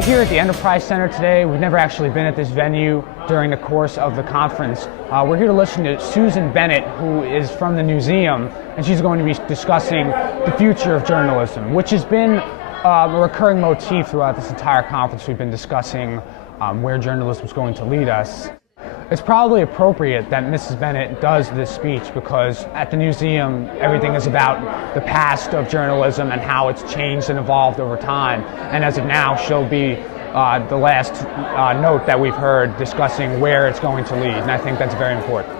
We're here at the Enterprise Center today. We've never actually been at this venue during the course of the conference. We're here to listen to Susan Bennett, who is from the Newseum, and she's going to be discussing the future of journalism, which has been a recurring motif throughout this entire conference. We've been discussing where journalism is going to lead us. It's probably appropriate that Mrs. Bennett does this speech because at the Newseum, everything is about the past of journalism and how it's changed and evolved over time. And as of now, she'll be the last note that we've heard discussing where it's going to lead, and I think that's very important.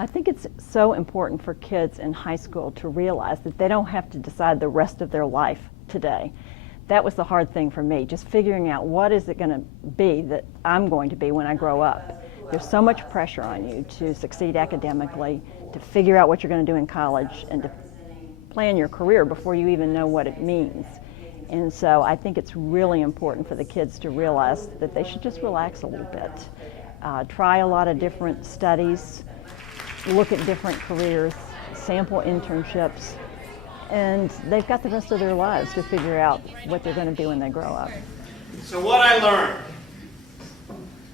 I think it's so important for kids in high school to realize that they don't have to decide the rest of their life today. That was the hard thing for me, just figuring out what is it going to be that I'm going to be when I grow up. There's so much pressure on you to succeed academically, to figure out what you're going to do in college, and to plan your career before you even know what it means. And so I think it's really important for the kids to realize that they should just relax a little bit. Try a lot of different studies, look at different careers, sample internships, and they've got the rest of their lives to figure out what they're going to do when they grow up. So what I learned,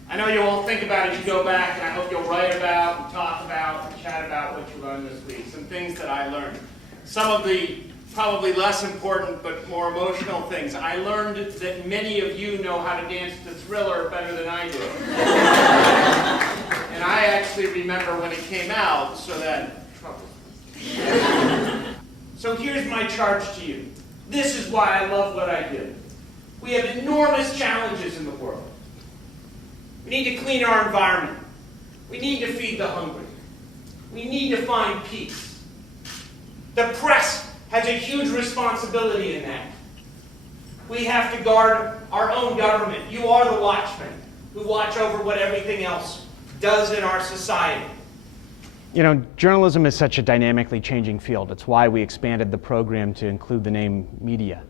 I know you all think about it as you go back, and I hope you'll write about, and talk about, and chat about what you learned this week. Some things that I learned. Some of the probably less important but more emotional things. I learned that many of you know how to dance to Thriller better than I do. And I actually remember when it came out, so that troubles me. So here's my charge to you. This is why I love what I do. We have enormous challenges in the world. We need to clean our environment. We need to feed the hungry. We need to find peace. The press has a huge responsibility in that. We have to guard our own government. You are the watchmen who watch over what everything else does in our society. You know, journalism is such a dynamically changing field. It's why we expanded the program to include the name media.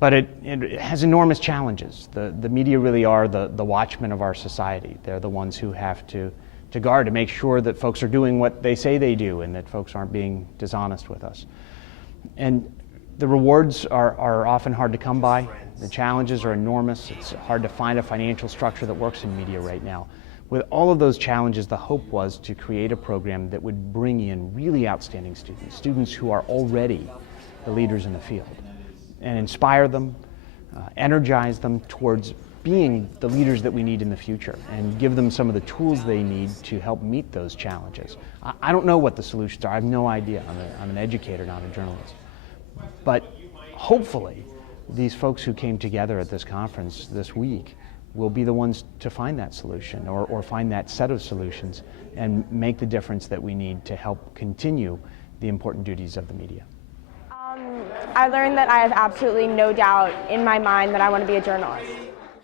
But it has enormous challenges. The media really are the watchmen of our society. They're the ones who have to guard, to make sure that folks are doing what they say they do and that folks aren't being dishonest with us. And the rewards are often hard to come by. The challenges are enormous. It's hard to find a financial structure that works in media right now. With all of those challenges, the hope was to create a program that would bring in really outstanding students, students who are already the leaders in the field, and inspire them, energize them towards being the leaders that we need in the future, and give them some of the tools they need to help meet those challenges. I don't know what the solutions are. I have no idea. I'm an educator, not a journalist. But hopefully, these folks who came together at this conference this week will be the ones to find that solution or find that set of solutions and make the difference that we need to help continue the important duties of the media. I learned that I have absolutely no doubt in my mind that I want to be a journalist.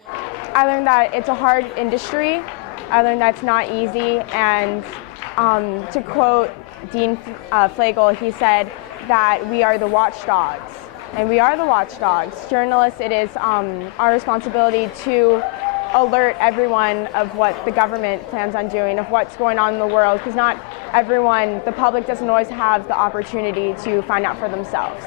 I learned that it's a hard industry. I learned that it's not easy, and to quote Dean Flagel, he said that we are the watchdogs, and we are the watchdogs. Journalists, it is our responsibility to alert everyone of what the government plans on doing, of what's going on in the world, because not everyone, the public doesn't always have the opportunity to find out for themselves.